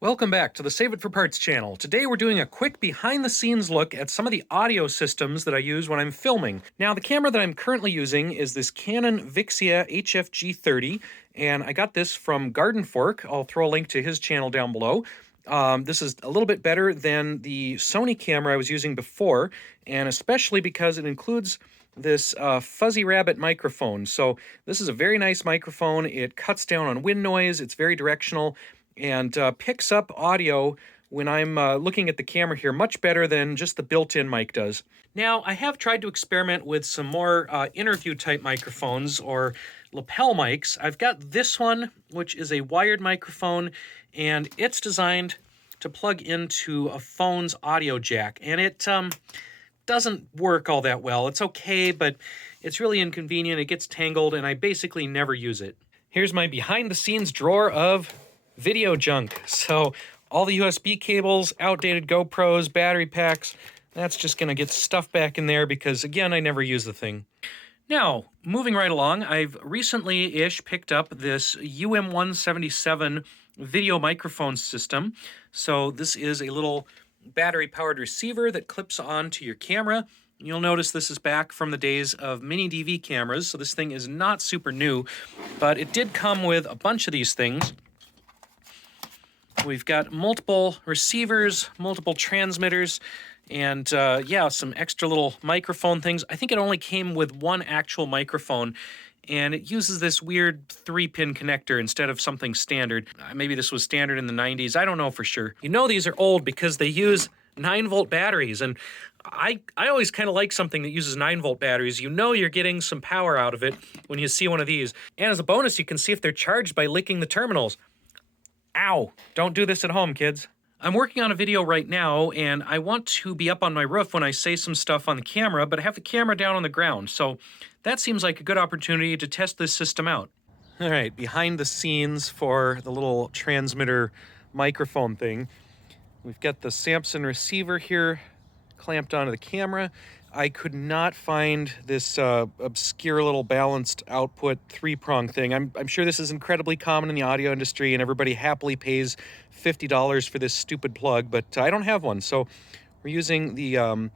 Welcome back to the Save It for Parts channel. Today we're doing a quick behind-the-scenes look at some of the audio systems that I use when I'm filming. Now, the camera that I'm currently using is this Canon Vixia HFG30, and I got this from Garden Fork. I'll throw a link to his channel down below. This is a little bit better than the Sony camera I was using before, and especially because it includes this Fuzzy Rabbit microphone. So this is a very nice microphone. It cuts down on wind noise, it's very directional, and picks up audio when I'm looking at the camera here much better than just the built-in mic does. Now, I have tried to experiment with some more interview-type microphones or lapel mics. I've got this one, which is a wired microphone, and it's designed to plug into a phone's audio jack, and it doesn't work all that well. It's okay, but it's really inconvenient. It gets tangled, and I basically never use it. Here's my behind-the-scenes drawer of video junk. So all the USB cables, outdated GoPros, battery packs, that's just going to get stuffed back in there because, again, I never use the thing. Now, moving right along, I've recently-ish picked up this UM177 video microphone system. So this is a little battery-powered receiver that clips onto your camera. You'll notice this is back from the days of mini DV cameras, so this thing is not super new, but it did come with a bunch of these things. We've got multiple receivers, multiple transmitters, and yeah, some extra little microphone things. I think it only came with one actual microphone, and it uses this weird 3-pin connector instead of something standard. Maybe this was standard in the 90s. I don't know for sure. You know these are old because they use 9-volt batteries, and I always kind of like something that uses 9-volt batteries. You know you're getting some power out of it when you see one of these. And as a bonus, you can see if they're charged by licking the terminals. Ow! Don't do this at home, kids. I'm working on a video right now, and I want to be up on my roof when I say some stuff on the camera, but I have the camera down on the ground, so that seems like a good opportunity to test this system out. All right, behind the scenes for the little transmitter microphone thing, we've got the Samson receiver here clamped onto the camera. I could not find this obscure little balanced output 3-prong thing. I'm sure this is incredibly common in the audio industry and everybody happily pays $50 for this stupid plug, but I don't have one. So we're using the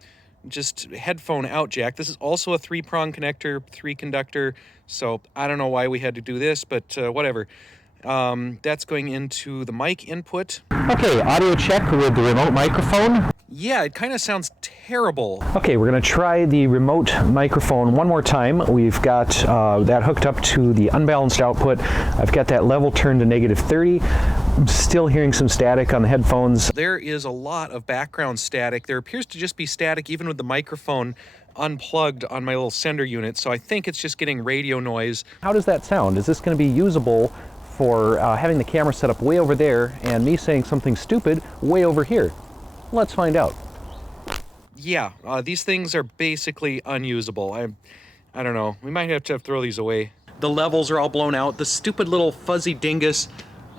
just headphone out jack. This is also a 3-prong connector, 3-conductor, so I don't know why we had to do this, but whatever. That's going into the mic input. Okay, audio check with the remote microphone. Yeah, it kind of sounds terrible. Okay, we're going to try the remote microphone one more time. We've got that hooked up to the unbalanced output. I've got that level turned to -30. I'm still hearing some static on the headphones. There is a lot of background static. There appears to just be static even with the microphone unplugged on my little sender unit, so I think it's just getting radio noise. How does that sound? Is this going to be usable for having the camera set up way over there and me saying something stupid way over here? Let's find out. Yeah, these things are basically unusable. I don't know. We might have to throw these away. The levels are all blown out. The stupid little fuzzy dingus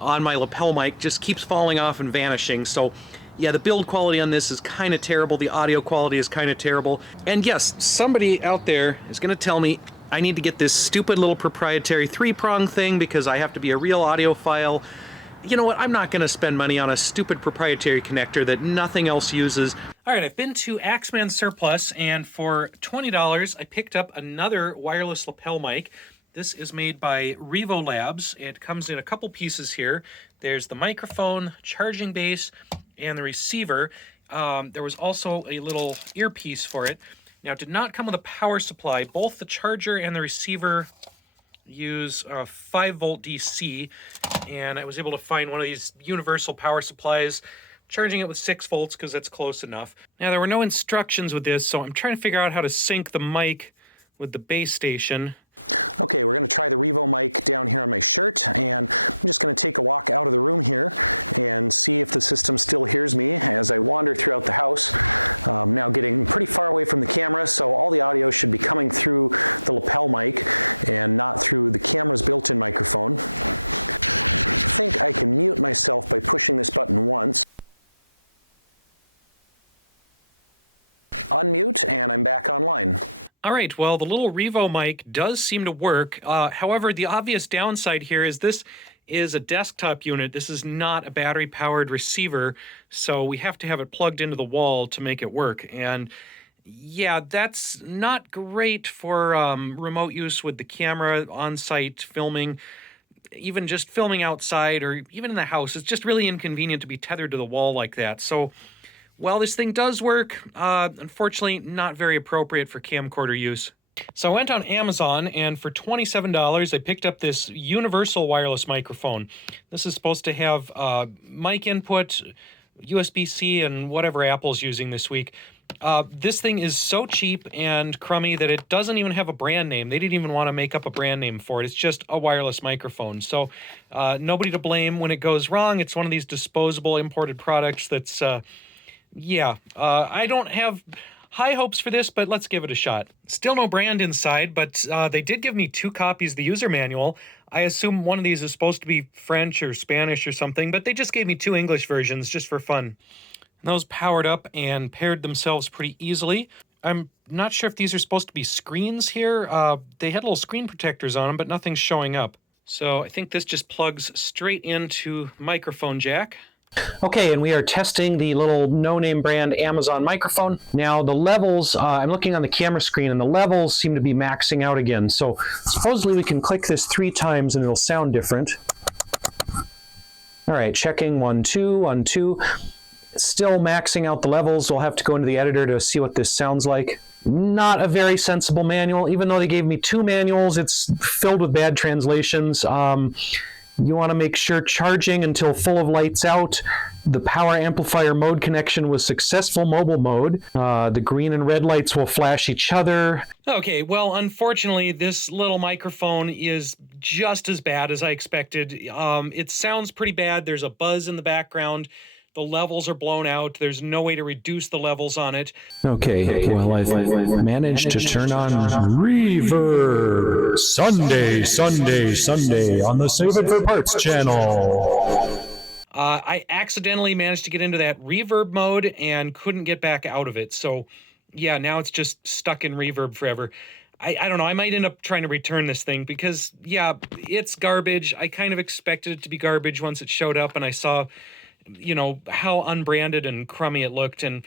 on my lapel mic just keeps falling off and vanishing. So yeah, the build quality on this is kind of terrible. The audio quality is kind of terrible. And yes, somebody out there is going to tell me I need to get this stupid little proprietary 3-prong thing because I have to be a real audiophile. You know what, I'm not going to spend money on a stupid proprietary connector that nothing else uses. All right, I've been to Axeman Surplus, and for $20, I picked up another wireless lapel mic. This is made by Revo Labs. It comes in a couple pieces here. There's the microphone, charging base, and the receiver. There was also a little earpiece for it. Now, it did not come with a power supply. Both the charger and the receiver use 5-volt DC, and I was able to find one of these universal power supplies, charging it with 6 volts because that's close enough. Now, there were no instructions with this, so I'm trying to figure out how to sync the mic with the base station. All right, well, the little Revo mic does seem to work. However, the obvious downside here is this is a desktop unit. This is not a battery-powered receiver, so we have to have it plugged into the wall to make it work. And yeah, that's not great for remote use with the camera, on-site filming, even just filming outside or even in the house. It's just really inconvenient to be tethered to the wall like that. So while this thing does work, unfortunately not very appropriate for camcorder use. So I went on Amazon, and for $27, I picked up this universal wireless microphone. This is supposed to have mic input, USB-C, and whatever Apple's using this week. This thing is so cheap and crummy that it doesn't even have a brand name. They didn't even want to make up a brand name for it. It's just a wireless microphone. So nobody to blame when it goes wrong. It's one of these disposable imported products that's, I don't have high hopes for this, but let's give it a shot. Still no brand inside, but they did give me 2 copies of the user manual. I assume one of these is supposed to be French or Spanish or something, but they just gave me 2 English versions just for fun. And those powered up and paired themselves pretty easily. I'm not sure if these are supposed to be screens here. They had little screen protectors on them, but nothing's showing up. So I think this just plugs straight into microphone jack. Okay, and we are testing the little no-name brand Amazon microphone. Now the levels, I'm looking on the camera screen, and the levels seem to be maxing out again. So supposedly we can click this 3 times and it'll sound different. All right, checking 1, 2, 1, 2. Still maxing out the levels. We'll have to go into the editor to see what this sounds like. Not a very sensible manual. Even though they gave me 2 manuals, it's filled with bad translations. You want to make sure charging until full of lights out. The power amplifier mode connection was successful mobile mode. The green and red lights will flash each other. Okay, well, unfortunately, this little microphone is just as bad as I expected. It sounds pretty bad. There's a buzz in the background. The levels are blown out. There's no way to reduce the levels on it. Okay, well, I've managed to turn on Reverb. Sunday on the Save It for Parts channel. I accidentally managed to get into that reverb mode and couldn't get back out of it. So, yeah, now it's just stuck in reverb forever. I don't know. I might end up trying to return this thing because, yeah, it's garbage. I kind of expected it to be garbage once it showed up and I saw, you know, how unbranded and crummy it looked. And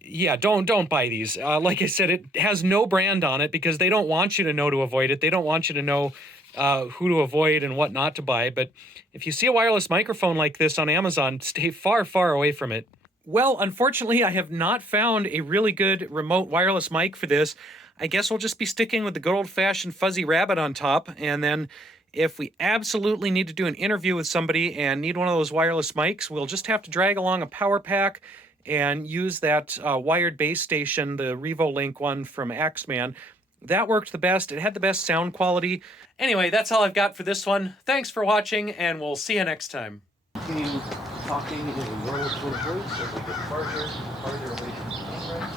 yeah, don't buy these. Like I said, it has no brand on it because they don't want you to know to avoid it. They don't want you to know who to avoid and what not to buy. But if you see a wireless microphone like this on Amazon, stay far, far away from it. Well, unfortunately, I have not found a really good remote wireless mic for this. I guess we'll just be sticking with the good old-fashioned fuzzy rabbit on top, and then if we absolutely need to do an interview with somebody and need one of those wireless mics, we'll just have to drag along a power pack and use that wired base station, the Revo Link one from Axeman. That worked the best. It had the best sound quality. Anyway, that's all I've got for this one. Thanks for watching, and we'll see you next time. Continue talking in a wireless tone of voice as we get farther away from the camera.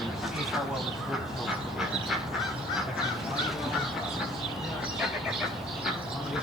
You can see how well this works over here. Audio,